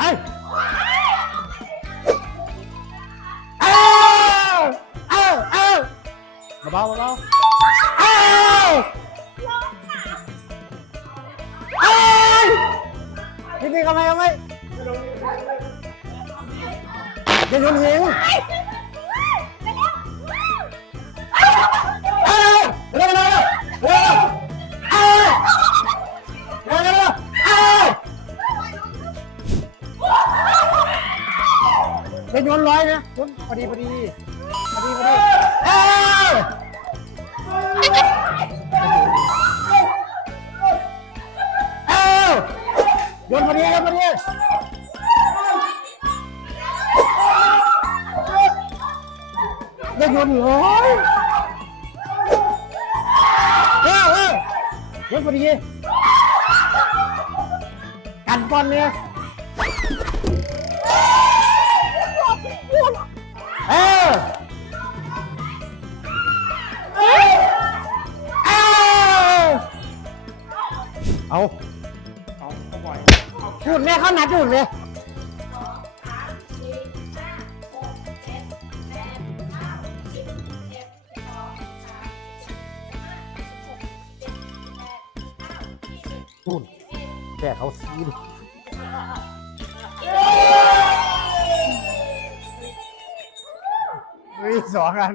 เอ้เอ้าเออ้าเบาๆเบาเอ้าเอ้ยนี่ทำไมทำไมย่าโยนหิง อย่าโยนร้อยนะโยนพอดีพอดีพอดีพอดีเอ้ยเอ้าโยนพอดีโยนพอดีได้โยนเลยเอ้าเอ้าโยนพอดีกันบอลเนี่ย เอาเอาเอาบ่อยจุดเลยเขานัดจุดเลยจุดแต่เขาซีดเฮ้ยสองกัน